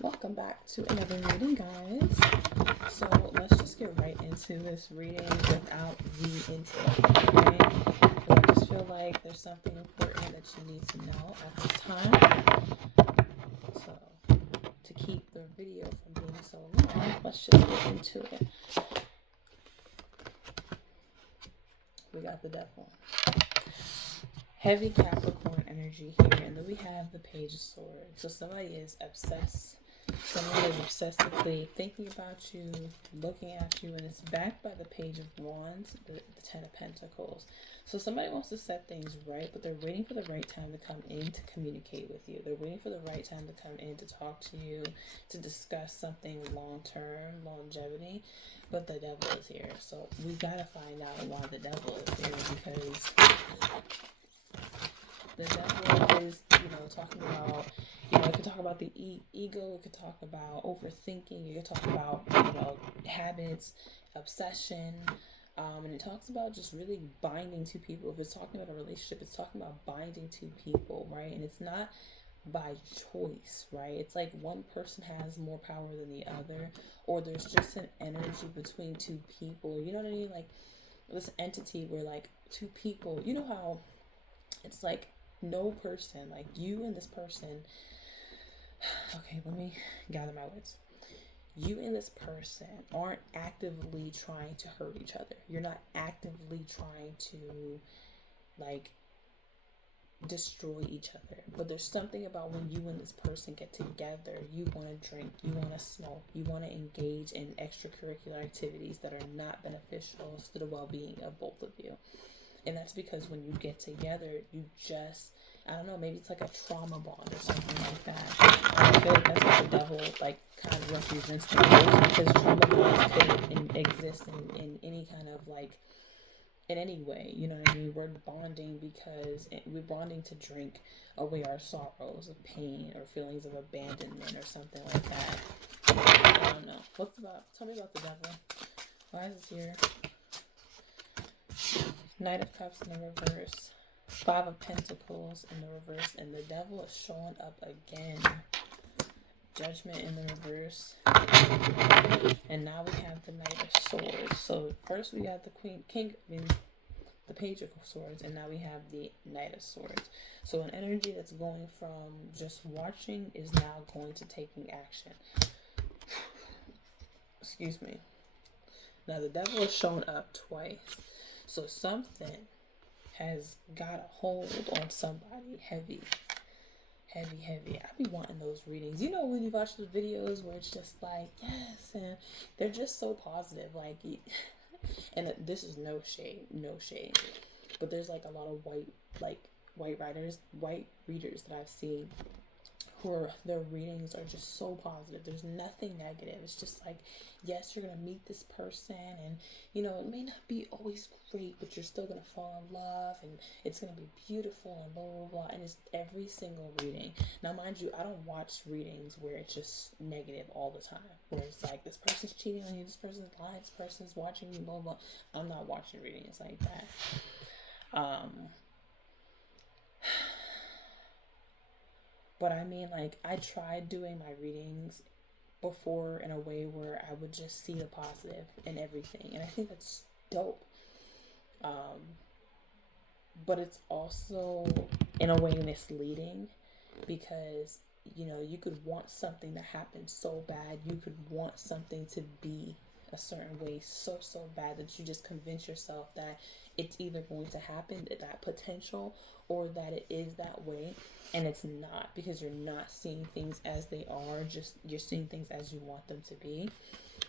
Welcome back to another reading, guys. So let's just get right into this reading without the intake, okay? Because I just feel like there's something important that you need to know at this time. So to keep the video from being so long, let's just get into it. We got the devil. Heavy Capricorn energy here, and then we have the Page of Swords. So somebody is obsessed. Someone is obsessively thinking about you, looking at you, and it's backed by the Page of Wands, the Ten of Pentacles. So somebody wants to set things right, but they're waiting for the right time to come in to communicate with you. They're waiting for the right time to come in to talk to you, to discuss something long-term, longevity. But the devil is here. So we gotta find out why the devil is here, because the devil is, talking about, it could talk about the ego, it could talk about overthinking, it could talk about, habits, obsession, and it talks about just really binding two people. If it's talking about a relationship, it's talking about binding two people, right? And it's not by choice, right? It's like one person has more power than the other, or there's just an energy between two people, you know what I mean? Like this entity where like two people, you know how it's like no person, like you and this person. Okay, let me gather my words. You and this person aren't actively trying to hurt each other. You're not actively trying to like destroy each other. But there's something about when you and this person get together, you want to drink, you want to smoke, you want to engage in extracurricular activities that are not beneficial to the well-being of both of you. And that's because when you get together, you just, I don't know, maybe it's like a trauma bond or something like that. I feel like that's what the devil like kind of represents the most, because trauma bonds could exist in any kind of like, in any way, you know what I mean? We're bonding because we're bonding to drink away our sorrows of pain or feelings of abandonment or something like that. I don't know. Tell me about the devil. Why is it here? Knight of Cups in the reverse, Five of Pentacles in the reverse, and the devil is showing up again. Judgment in the reverse, and now we have the Knight of Swords. So first we got the the Page of Swords, and now we have the Knight of Swords. So an energy that's going from just watching is now going to taking action. Excuse me. Now the devil is showing up twice. So something has got a hold on somebody heavy. I be wanting those readings. You know when you watch those videos where it's just like, yes, and they're just so positive. Like, and this is no shade. But there's like a lot of white readers that I've seen who their readings are just so positive. There's nothing negative. It's just like, yes, you're gonna meet this person, and it may not be always great, but you're still gonna fall in love, and it's gonna be beautiful, and blah blah blah. And it's every single reading. Now, mind you, I don't watch readings where it's just negative all the time. Where it's like, this person's cheating on you, this person's lying, this person's watching you, blah blah. I'm not watching readings like that. But I mean, like, I tried doing my readings before in a way where I would just see the positive in everything. And I think that's dope. But it's also, in a way, misleading, because, you could want something to happen so bad. You could want something to be a certain way so bad that you just convince yourself that it's either going to happen, that potential, or that it is that way, and it's not, because you're not seeing things as they are, just you're seeing things as you want them to be.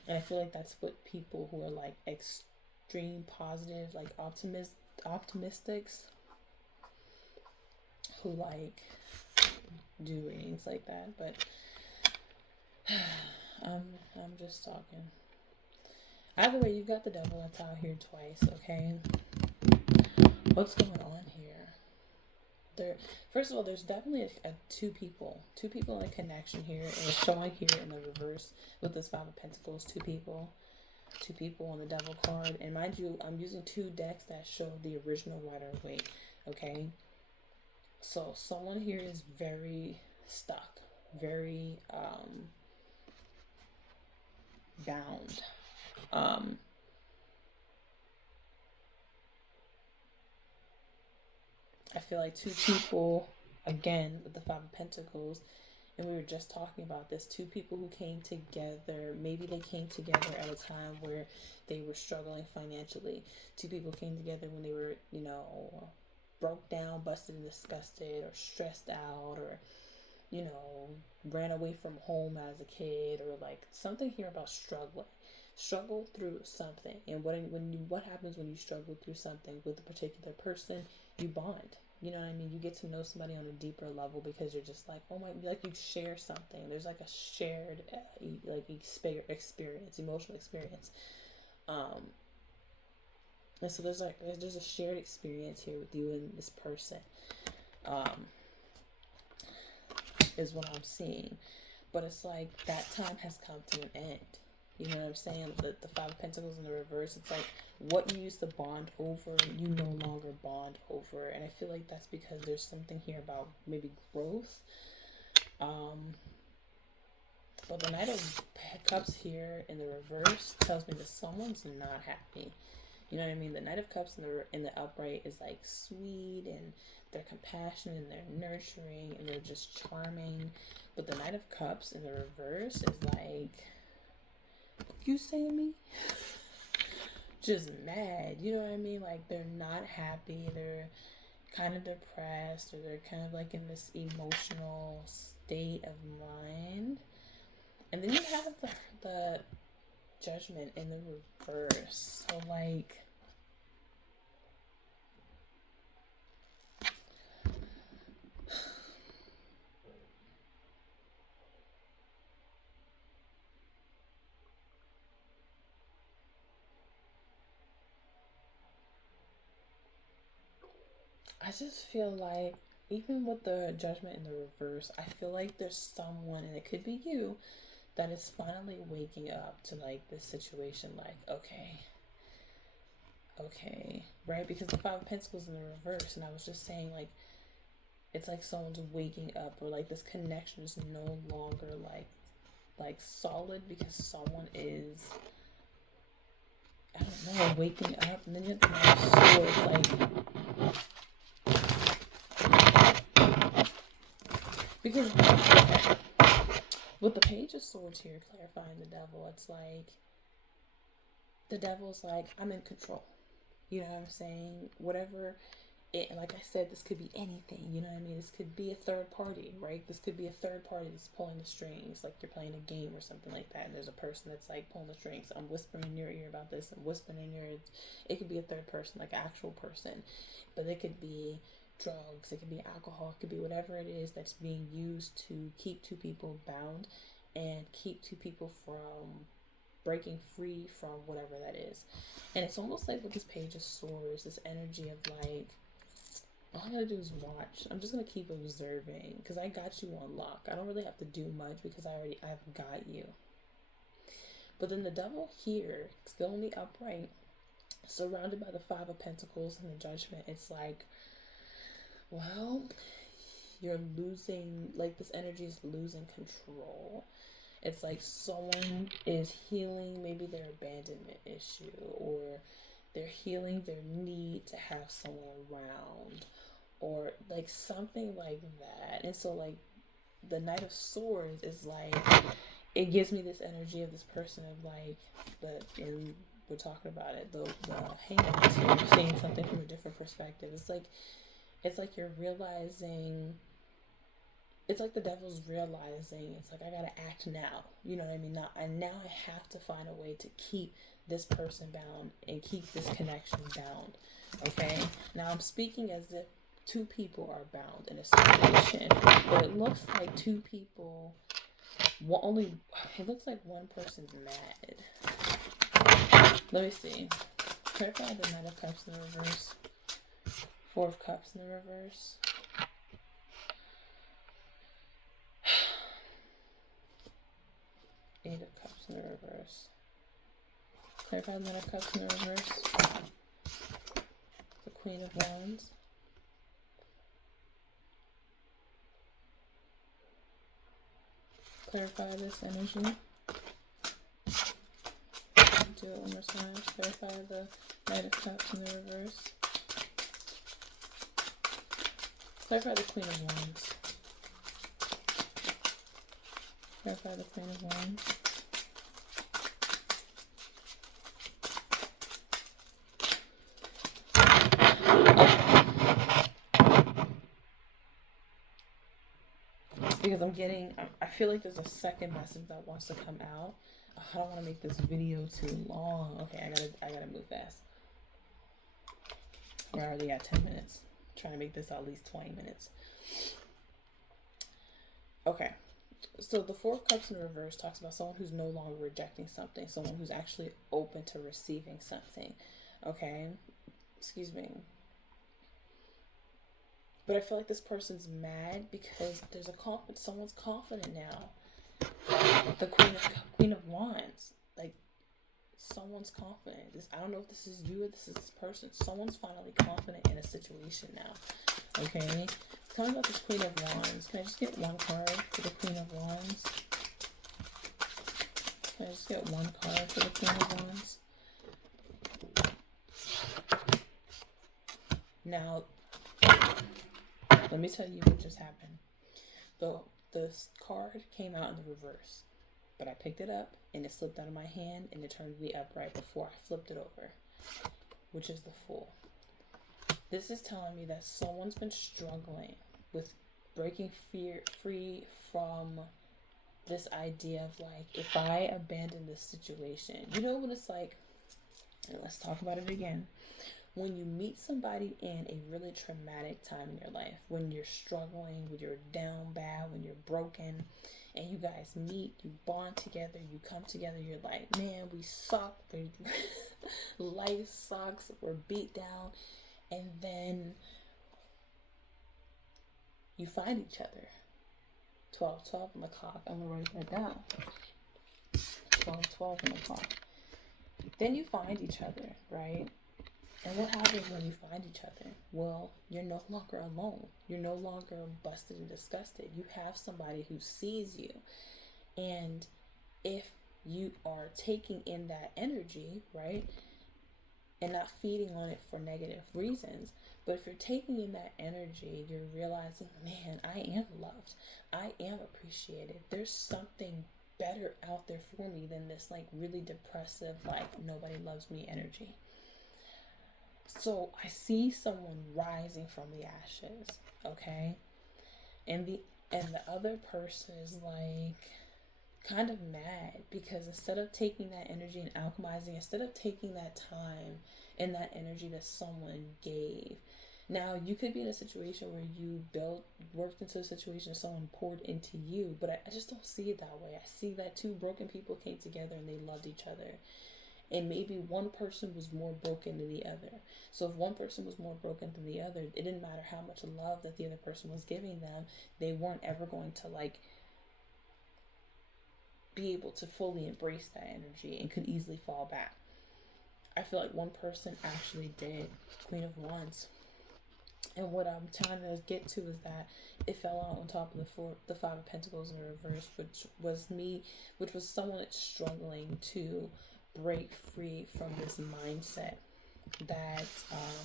And I feel like that's what people who are like extreme positive, like optimistics, who like do readings like that. But I'm just talking. Either way, you've got the devil that's out here twice, okay? What's going on here? First of all, there's definitely two people in a connection here, and it's showing here in the reverse with this Five of Pentacles. Two people on the devil card. And mind you, I'm using two decks that show the original Rider-Waite, okay? So someone here is very stuck, very bound. Um, I feel like two people, again, with the Five of Pentacles, and we were just talking about this, two people who came together, maybe they came together at a time where they were struggling financially. Two people came together when they were, broke down, busted and disgusted, or stressed out, or, ran away from home as a kid, or like something here about struggling. Struggle through something. And what happens when you struggle through something with a particular person? You bond. You know what I mean? You get to know somebody on a deeper level because you're just like, oh my, like you share something. There's like a shared experience, emotional experience. Um, and so there's a shared experience here with you and this person. Um, is what I'm seeing. But it's like that time has come to an end. You know what I'm saying? The Five of Pentacles in the reverse. It's like what you used to bond over, you no longer bond over. And I feel like that's because there's something here about maybe growth. But the Knight of Cups here in the reverse tells me that someone's not happy. You know what I mean? The Knight of Cups in the upright is like sweet, and they're compassionate, and they're nurturing, and they're just charming. But the Knight of Cups in the reverse is like, you say to me? Just mad. You know what I mean? Like they're not happy. They're kind of depressed, or they're kind of like in this emotional state of mind. And then you have the Judgment in the reverse. So like, I just feel like even with the Judgment in the reverse, I feel like there's someone, and it could be you, that is finally waking up to like this situation. Like, okay, right? Because the Five of Pentacles in the reverse, and I was just saying like, it's like someone's waking up, or like this connection is no longer like solid, because someone is, I don't know, waking up. And then you have the Swords, like, because with the Page of Swords here clarifying the Devil, it's like the Devil's like, I'm in control. You know what I'm saying? Whatever it, like I said, this could be anything. You know what I mean? This could be a third party, right? This could be a third party that's pulling the strings, like you're playing a game or something like that, and there's a person that's like pulling the strings. I'm whispering in your ear about this. I'm whispering in your ear. It could be a third person, like an actual person, but it could be drugs. It could be alcohol. It could be whatever it is that's being used to keep two people bound and keep two people from breaking free from whatever that is. And it's almost like with this Page of Swords, this energy of like, all I gotta do is watch. I'm just gonna keep observing because I got you on lock. I don't really have to do much because I've got you. But then the Devil here, still in the upright, surrounded by the Five of Pentacles and the Judgment. It's like, well, you're losing, like this energy is losing control. It's like someone is healing maybe their abandonment issue, or they're healing their need to have someone around, or like something like that. And so like the Knight of Swords is like, it gives me this energy of this person of like, and we're talking about it, the Hangman is here, seeing something from a different perspective. It's like you're realizing, it's like the Devil's realizing, it's like, I gotta act now. You know what I mean? Now I have to find a way to keep this person bound and keep this connection bound. Okay? Now I'm speaking as if two people are bound in a situation, but it looks like two people, it looks like one person's mad. Let me see. Clarify the Knight of Cups in the reverse. Four of Cups in the reverse. Eight of Cups in the reverse. Clarify the Knight of Cups in the reverse. The Queen of Wands. Clarify this energy. do it one more time. Clarify the Knight of Cups in the reverse. Clarify the Queen of Wands. Clarify the Queen of Wands. Because I feel like there's a second message that wants to come out. I don't want to make this video too long. Okay, I gotta move fast. We're already at 10 minutes. I'm trying to make this at least 20 minutes. Okay. So the Four of Cups in reverse talks about someone who's no longer rejecting something, someone who's actually open to receiving something. Okay? Excuse me. But I feel like this person's mad because there's someone's confident now. The Queen of Wands. Like, someone's confident. I don't know if this is you or this is this person. Someone's finally confident in a situation now. Okay? Tell me about this Queen of Wands. Can I just get one card for the Queen of Wands? Can I just get one card for the Queen of Wands? Now, let me tell you what just happened. The card came out in the reverse, but I picked it up and it slipped out of my hand and it turned to the upright before I flipped it over, which is the Fool. This is telling me that someone's been struggling with breaking free from this idea of like, if I abandon this situation, you know what it's like, and let's talk about it again. When you meet somebody in a really traumatic time in your life, when you're struggling, when you're down bad, when you're broken, and you guys meet, you bond together, you come together, you're like, man, we suck, life sucks, we're beat down, and then you find each other. 12-12 on the clock. I'm gonna write that down. 12-12 on the clock. Then you find each other, right? And what happens when you find each other? Well, you're no longer alone. You're no longer busted and disgusted. You have somebody who sees you. And if you are taking in that energy, right, and not feeding on it for negative reasons, but if you're taking in that energy, you're realizing, man, I am loved. I am appreciated. There's something better out there for me than this like really depressive, like nobody loves me energy. So I see someone rising from the ashes, okay? And the other person is like kind of mad because instead of taking that energy and alchemizing, instead of taking that time and that energy that someone gave. Now, you could be in a situation where you worked into a situation someone poured into you, but I just don't see it that way. I see that two broken people came together and they loved each other. And maybe one person was more broken than the other. So if one person was more broken than the other, it didn't matter how much love that the other person was giving them. They weren't ever going to like be able to fully embrace that energy and could easily fall back. I feel like one person actually did. Queen of Wands. And what I'm trying to get to is that it fell out on top of the Five of Pentacles in reverse, which was someone that's struggling to break free from this mindset that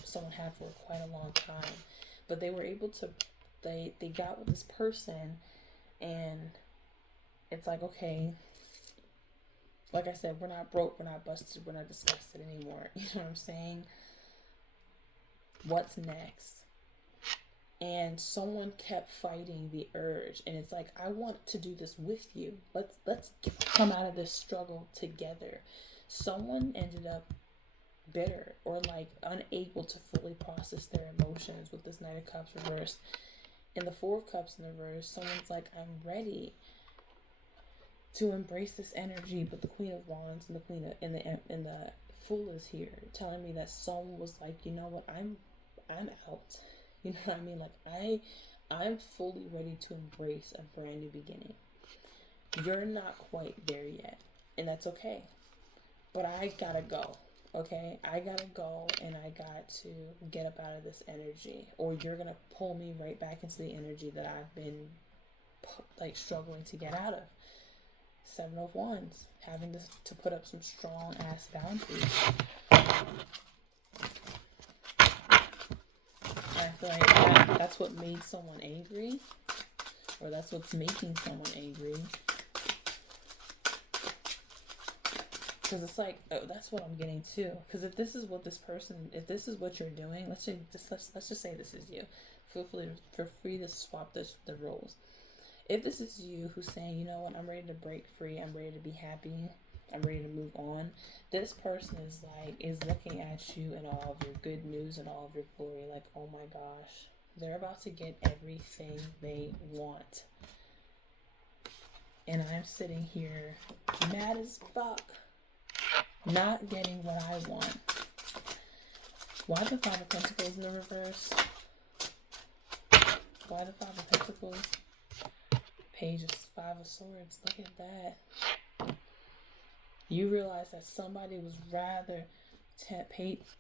someone had for quite a long time. But they were able to, they got with this person, and it's like, okay, like I said, we're not broke, we're not busted, we're not disgusted anymore. You know what I'm saying? What's next? And someone kept fighting the urge, and it's like, I want to do this with you. Let's come out of this struggle together. Someone ended up bitter or like unable to fully process their emotions with this Knight of Cups reversed. And the Four of Cups in the reverse, someone's like, I'm ready to embrace this energy, but the Queen of Wands and the Queen of, and the Fool is here, telling me that someone was like, you know what, I'm out. You know what I mean? Like I'm fully ready to embrace a brand new beginning. You're not quite there yet, and that's okay. But I gotta go. Okay, I gotta go, and I got to get up out of this energy, or you're gonna pull me right back into the energy that I've been like struggling to get out of. Seven of Wands, having to put up some strong ass boundaries. I feel like that's what made someone angry, or that's what's making someone angry. Because it's like, oh, that's what I'm getting too. Because if this is what this person, if this is what you're doing, let's just say this is you. Feel free to swap the roles. If this is you who's saying, you know what, I'm ready to break free, I'm ready to be happy, I'm ready to move on, this person is looking at you and all of your good news and all of your glory, like, oh my gosh, they're about to get everything they want. And I'm sitting here mad as fuck, not getting what I want. Why the Five of Pentacles in the reverse? Why the Five of Pentacles? Page of Five of Swords. Look at that. You realize that somebody was rather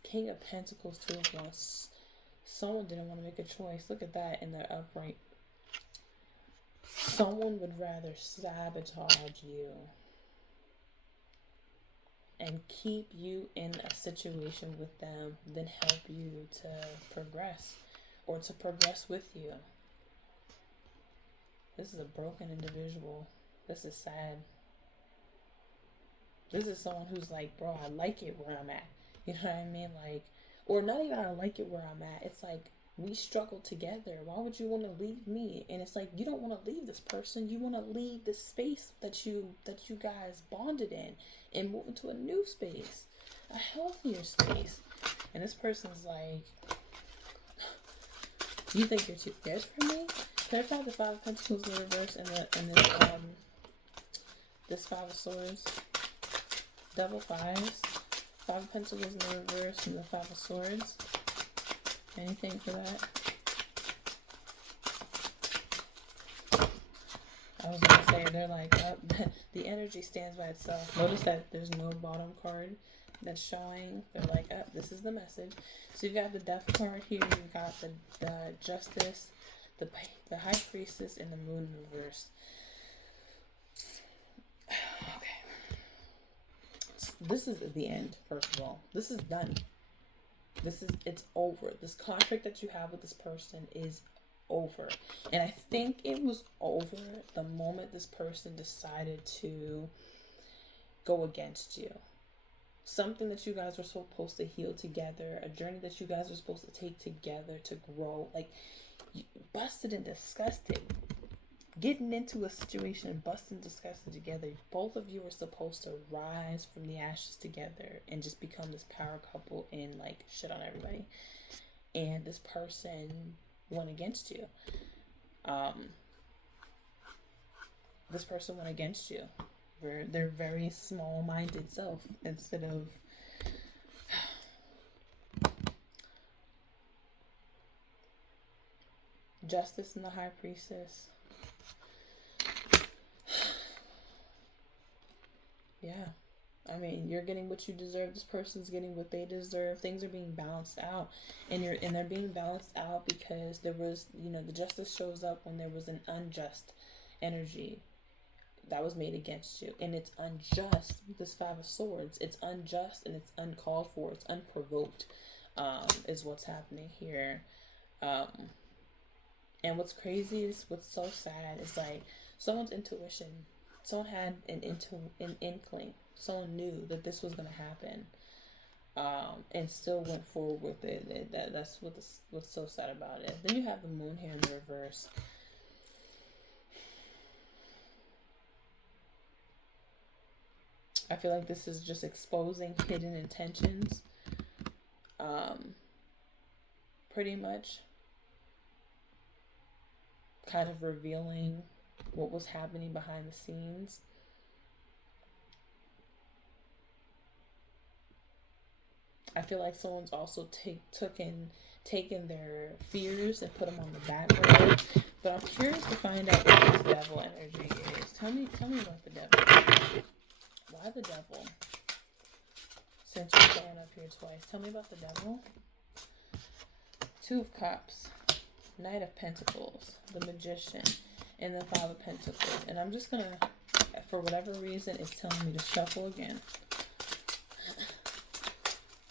King of Pentacles, Two of Wands. Someone didn't want to make a choice. Look at that in their upright. Someone would rather sabotage you and keep you in a situation with them than help you to progress or to progress with you. This is a broken individual. This is sad. This is someone who's like, bro, I like it where I'm at. You know what I mean? Like, or not even I like it where I'm at. It's like, we struggle together. Why would you want to leave me? And it's like, you don't want to leave this person. You want to leave this space that you guys bonded in and move into a new space, a healthier space. And this person's like, you think you're too good for me? There's not the Five of Pentacles in the reverse and this Five of Swords. Double fives. Five of Pentacles in the reverse and the Five of Swords. Anything for that? I was going to say, they're like, the energy stands by itself. Notice that there's no bottom card that's showing. They're like, this is the message. So you've got the Death card here. You've got the Justice, the High Priestess, and the Moon in reverse. Okay. This is the end, first of all. This is done. It's over. This contract that you have with this person is over. And I think it was over the moment this person decided to go against you. Something that you guys were supposed to heal together, a journey that you guys were supposed to take together to grow. Like, busted and disgusted. Getting into a situation, busted and disgusted together. Both of you are supposed to rise from the ashes together and just become this power couple and like shit on everybody. And this person went against you. This person went against you. Their very small-minded self instead of Justice and the High Priestess. Yeah. I mean, you're getting what you deserve. This person's getting what they deserve. Things are being balanced out. And they're being balanced out because there was, the Justice shows up when there was an unjust energy that was made against you. And it's unjust. This Five of Swords. It's unjust and it's uncalled for. It's unprovoked, is what's happening here. And what's crazy is, what's so sad is like someone's intuition. Someone had an inkling. Someone knew that this was going to happen, and still went forward with it. That's what's so sad about it. Then you have the Moon here in the reverse. I feel like this is just exposing hidden intentions. Pretty much. Kind of revealing what was happening behind the scenes. I feel like someone's also taken their fears and put them on the back burner. But I'm curious to find out what this devil energy is. Tell me about the devil. Why the devil? Since you're showing up here twice, tell me about the devil. Two of Cups, Knight of Pentacles, the Magician, and the Five of Pentacles. And I'm just gonna for whatever reason, it's telling me to shuffle again.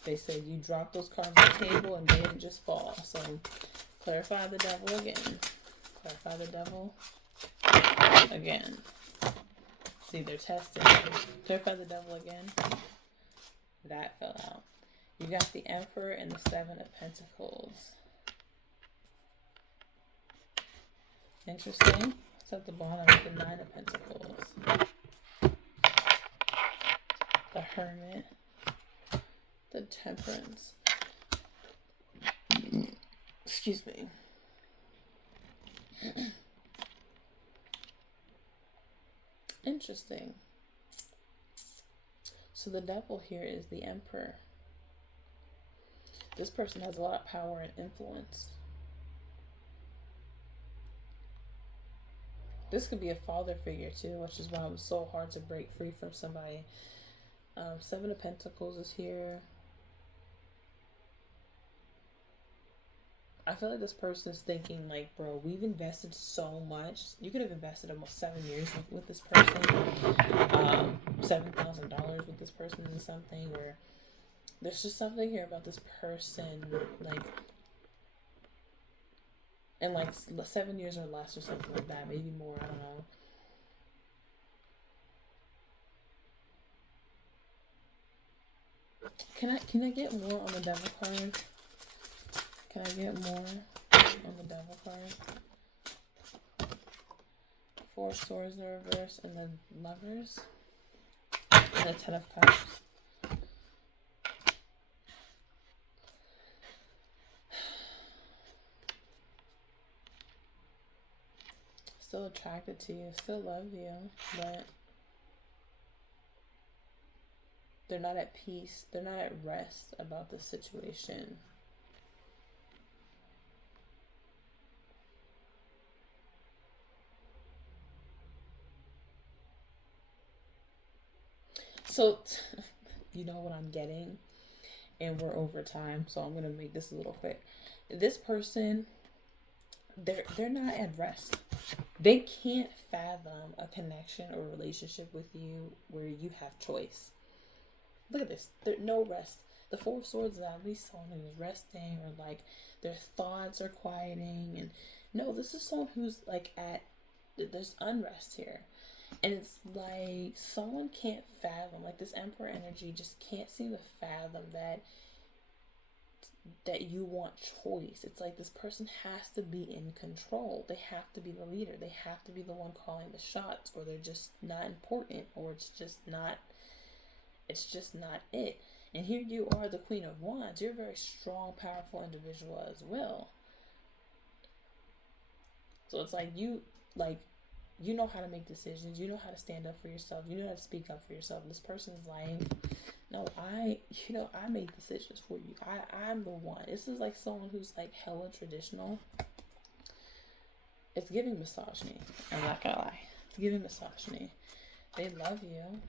They said you dropped those cards on the table and they didn't just fall. So clarify the devil again. Clarify the devil again. See, they're testing. Clarify the devil again. That fell out. You got the Emperor and the Seven of Pentacles. Interesting. It's at the bottom with the Nine of Pentacles. The Hermit. The Temperance. Excuse me. Interesting. So the devil here is the Emperor. This person has a lot of power and influence. This could be a father figure too, which is why it was so hard to break free from somebody. Seven of Pentacles is here. I feel like this person is thinking like, bro, we've invested so much. You could have invested almost 7 years with this person. $7,000 with this person in something, or there's just something here about this person, like, and like 7 years or less or something like that, maybe more, I don't know. Can I get more on the devil card? Can I get more on the devil card? Four of Swords in the reverse and the Lovers. And the Ten of Cups. Still attracted to you, still love you, but they're not at peace. They're not at rest about the situation. So, you know what I'm getting? And we're over time, so I'm going to make this a little quick. This person, they're not at rest. They can't fathom a connection or relationship with you where you have choice. Look at this. There's no rest. The Four of Swords is at least someone who's resting, or like their thoughts are quieting. And no, this is someone who's like there's unrest here. And it's like someone can't fathom, like this Emperor energy just can't seem to fathom that you want choice. It's like this person has to be in control. They have to be the leader. They have to be the one calling the shots, or they're just not important, or it's just not it. And here you are, the Queen of Wands. You're a very strong, powerful individual as well. So it's like you know how to make decisions. You know how to stand up for yourself. You know how to speak up for yourself. This person's like, no, I make decisions for you. I'm the one. This is like someone who's like hella traditional. It's giving misogyny. I'm not gonna lie. It's giving misogyny. They love you.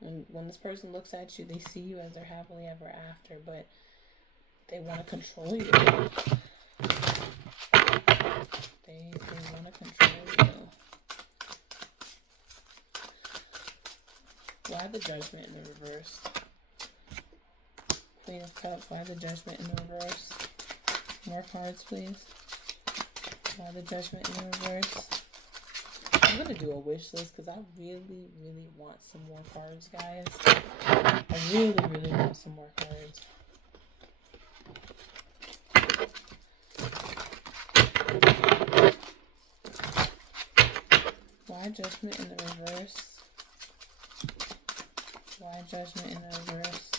When this person looks at you, they see you as their happily ever after, but they want to control you. They want to control you. Why the Judgment in the reverse? Queen of Cups, why the Judgment in the reverse? More cards, please. Why the Judgment in the reverse? I'm going to do a wish list because I really, really want some more cards, guys. I really, really want some more cards. Why Judgment in the reverse? Why Judgment in the reverse?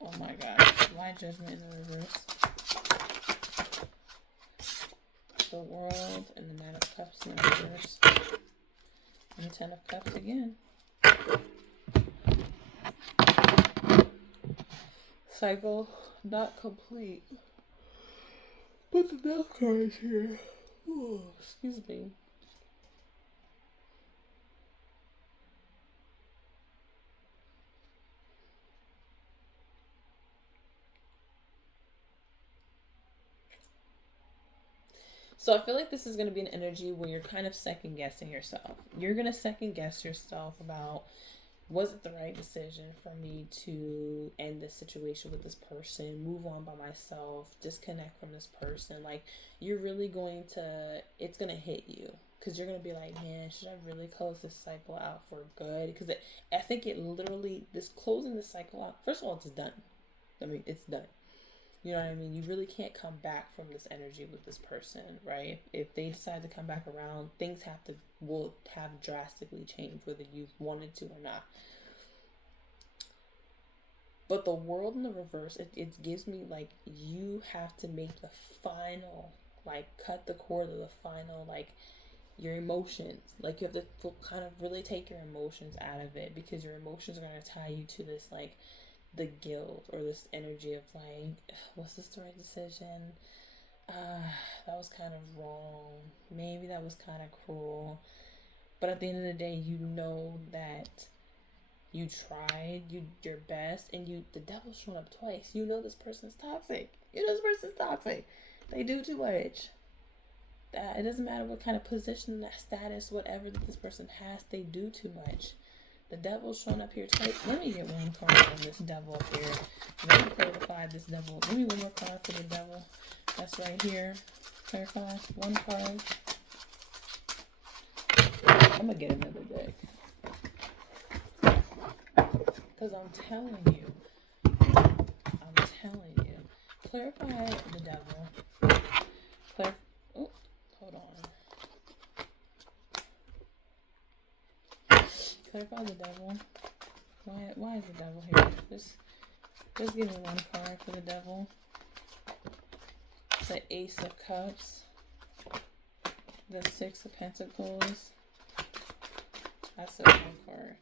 Oh my god. Why Judgment in the reverse? The World and the Knight of Cups in the reverse. And the Ten of Cups again. Cycle not complete. But the Death card is here. Ooh, excuse me. So I feel like this is going to be an energy where you're kind of second guessing yourself. You're going to second guess yourself about, was it the right decision for me to end this situation with this person, move on by myself, disconnect from this person? Like, you're really going to, it's going to hit you. Because you're going to be like, man, should I really close this cycle out for good? Because I think it literally, this closing the cycle out, first of all, it's done. I mean, it's done. You know what I mean? You really can't come back from this energy with this person, right? If they decide to come back around, things will have drastically changed, whether you wanted to or not. But the world in the reverse, it gives me like, you have to make the final, like, cut the cord of the final, like, your emotions. Like, you have to kind of really take your emotions out of it, because your emotions are going to tie you to this, like, the guilt or this energy of like, was this the right decision? That was kind of wrong. Maybe that was kind of cruel. But at the end of the day, you know that you tried, you your best, and the devil's shown up twice. You know this person's toxic. You know this person's toxic. They do too much. That it doesn't matter what kind of position, that status, whatever that this person has, they do too much. The devil's showing up here twice. Let me get one card on this devil up here. Let me clarify this devil. Give me one more card for the devil. That's right here. Clarify. One card. I'm going to get another deck. Because I'm telling you. Clarify the devil. Oh, hold on. Clarify the devil. Why is the devil here? Just give me one card for the devil. The Ace of Cups. The Six of Pentacles. That's a one card.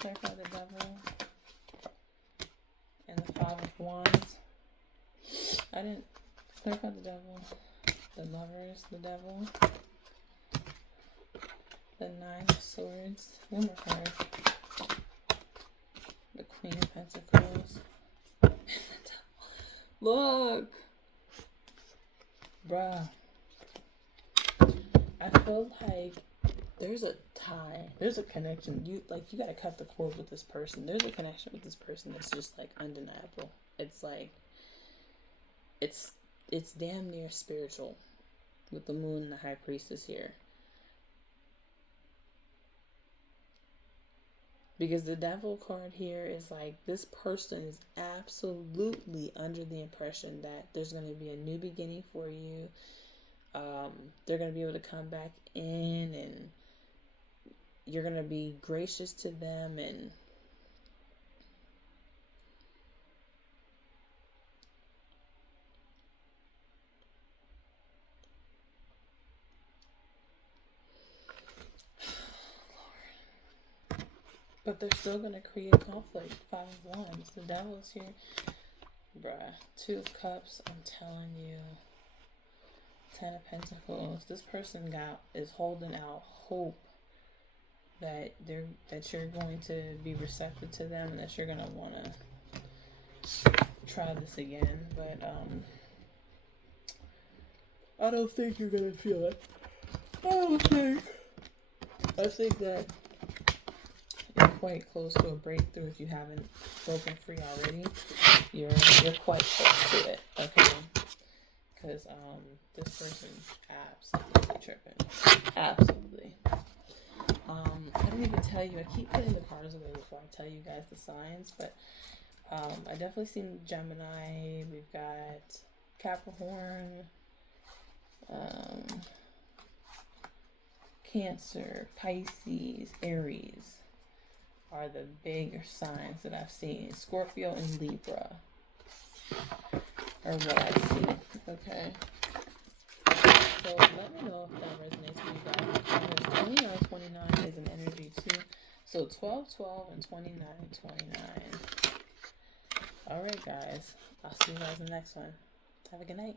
Clarify the devil. And the Five of Wands. I didn't clarify the devil. The Lovers, the devil. The Nine of Swords. One more card. The Queen of Pentacles. Look! Bruh. I feel like there's a tie. There's a connection. You gotta cut the cord with this person. There's a connection with this person that's just like undeniable. It's like it's damn near spiritual with the Moon and the High Priestess here. Because the devil card here is like, this person is absolutely under the impression that there's going to be a new beginning for you. They're going to be able to come back in, and you're going to be gracious to them, and but they're still going to create conflict. Five of Wands. The devil's here. Bruh. Two of Cups. I'm telling you. Ten of Pentacles. This person is holding out hope that you're going to be receptive to them, and that you're going to want to try this again. But I don't think you're going to feel it. I think that you're quite close to a breakthrough. If you haven't broken free already, you're quite close to it. Okay, because this person's absolutely tripping. Absolutely. I didn't even tell you. I keep putting the cards away before I tell you guys the signs, but I definitely seen Gemini. We've got Capricorn, Cancer, Pisces, Aries are the bigger signs that I've seen. Scorpio and Libra are what I've seen. Okay. So let me know if that resonates with you guys. Because 29 is an energy too. So 12 and 29. Alright guys. I'll see you guys in the next one. Have a good night.